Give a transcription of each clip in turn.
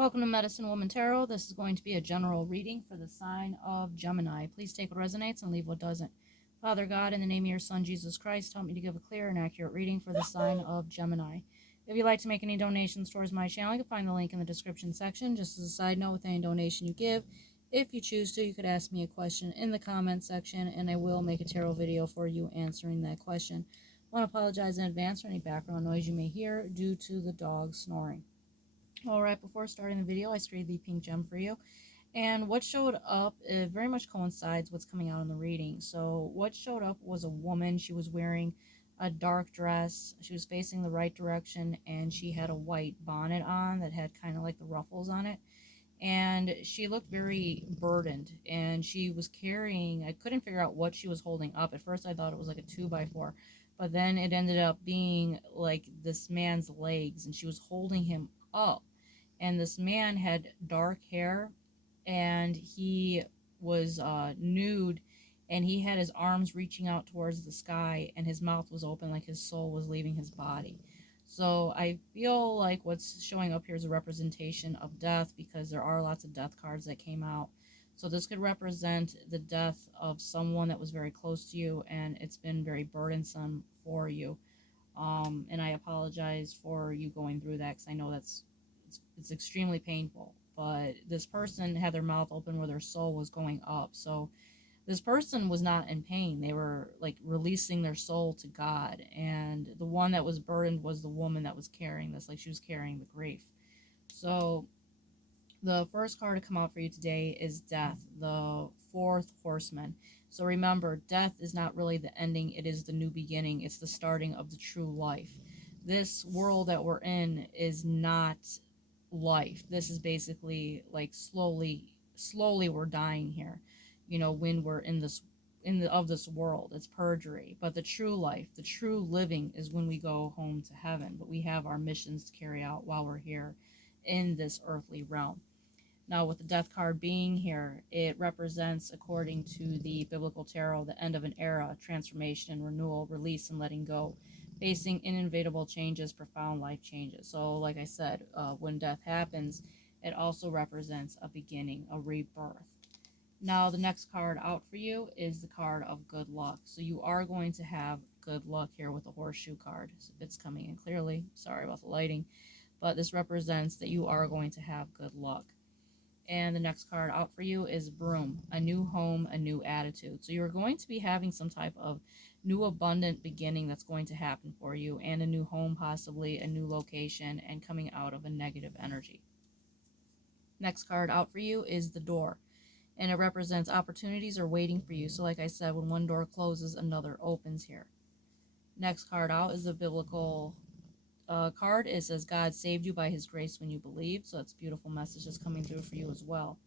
Welcome to Medicine Woman Tarot. This is going to be a general reading for the sign of Gemini. Please take what resonates and leave what doesn't. Father God, in the name of your Son, Jesus Christ, help me to give a clear and accurate reading for the sign of Gemini. If you'd like to make any donations towards my channel, you can find the link in the description section. Just as a side note, with any donation you give, if you choose to, you could ask me a question in the comment section, and I will make a tarot video for you answering that question. I want to apologize in advance for any background noise you may hear due to the dog snoring. Alright, before starting the video, I sprayed the pink gem for you. And what showed up, it very much coincides what's coming out in the reading. So what showed up was a woman. She was wearing a dark dress. She was facing the right direction, and she had a white bonnet on that had kind of like the ruffles on it. And she looked very burdened, and she was carrying, I couldn't figure out what she was holding up. At first I thought it was like a 2x4, but then it ended up being like this man's legs, and she was holding him up. And this man had dark hair, and he was nude, and he had his arms reaching out towards the sky, and his mouth was open like his soul was leaving his body. So I feel like what's showing up here is a representation of death, because there are lots of death cards that came out. So this could represent the death of someone that was very close to you, and it's been very burdensome for you. And I apologize for you going through that, because I know it's extremely painful. But this person had their mouth open where their soul was going up. So this person was not in pain. They were like releasing their soul to God. And the one that was burdened was the woman that was carrying this, like she was carrying the grief. So the first card to come out for you today is Death, the fourth horseman. So remember, death is not really the ending, it is the new beginning. It's the starting of the true life. This world that we're in is not life. This is basically like slowly we're dying here, when we're in this of this world. It's purgatory. But the true life, the true living, is when we go home to heaven. But we have our missions to carry out while we're here in this earthly realm. Now, with the death card being here, it represents, according to the biblical tarot, the end of an era, transformation, renewal, release, and letting go, facing inevitable changes, profound life changes. So, like I said, when death happens, it also represents a beginning, a rebirth. Now, the next card out for you is the card of good luck. So you are going to have good luck here with the horseshoe card. So if it's coming in clearly, sorry about the lighting, but this represents that you are going to have good luck. And the next card out for you is Broom, a new home, a new attitude. So you're going to be having some type of new abundant beginning that's going to happen for you, and a new home, possibly a new location, and coming out of a negative energy. Next card out for you is the Door, and it represents opportunities are waiting for you. So like I said, when one door closes, another opens here. Next card out is the biblical card. It says God saved you by his grace when you believed. So that's a beautiful message that's coming through for you as well.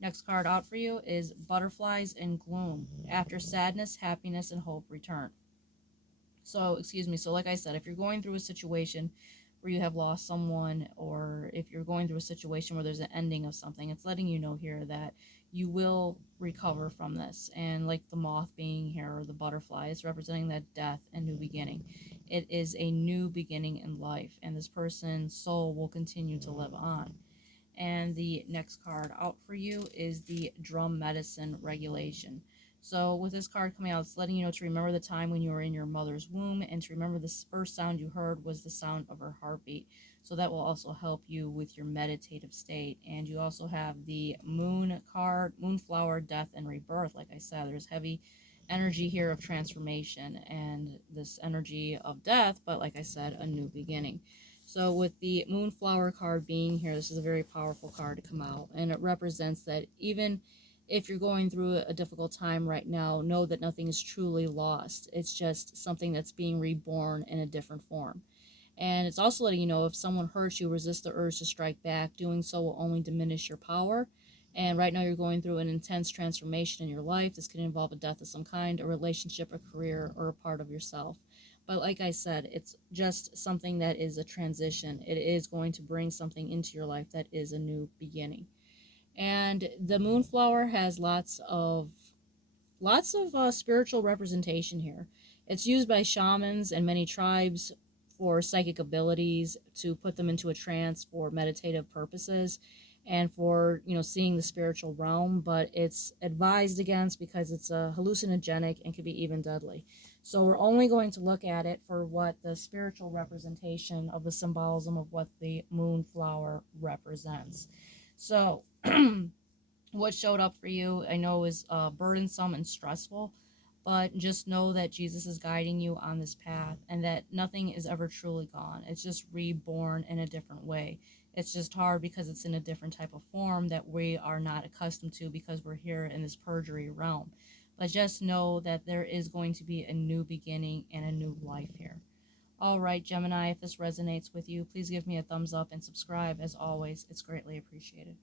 Next card out for you is Butterflies and Gloom. After sadness, happiness, and hope return. So, so like I said, if you're going through a situation where you have lost someone, or if you're going through a situation where there's an ending of something, it's letting you know here that you will recover from this. And like the moth being here, or the butterfly, it's representing that death and new beginning. It is a new beginning in life, and this person's soul will continue to live on. And the next card out for you is the Drum Medicine Regulation. So with this card coming out, it's letting you know to remember the time when you were in your mother's womb, and to remember the first sound you heard was the sound of her heartbeat. So that will also help you with your meditative state. And you also have the Moon card, Moonflower, Death, and Rebirth. Like I said, there's heavy energy here of transformation and this energy of death, but like I said, a new beginning. So with the Moonflower card being here, this is a very powerful card to come out, and it represents that even if you're going through a difficult time right now, know that nothing is truly lost. It's just something that's being reborn in a different form. And it's also letting you know, if someone hurts you, resist the urge to strike back. Doing so will only diminish your power. And right now you're going through an intense transformation in your life. This could involve a death of some kind, a relationship, a career, or a part of yourself. But like I said, it's just something that is a transition. It is going to bring something into your life that is a new beginning. And the Moonflower has lots of spiritual representation here. It's used by shamans and many tribes for psychic abilities, to put them into a trance for meditative purposes, and for, seeing the spiritual realm, but it's advised against because it's a hallucinogenic and could be even deadly. So we're only going to look at it for what the spiritual representation of the symbolism of what the moonflower represents. So what showed up for you, I know, is burdensome and stressful, but just know that Jesus is guiding you on this path and that nothing is ever truly gone. It's just reborn in a different way. It's just hard because it's in a different type of form that we are not accustomed to because we're here in this perjury realm. But just know that there is going to be a new beginning and a new life here. All right, Gemini, if this resonates with you, please give me a thumbs up and subscribe. As always, it's greatly appreciated.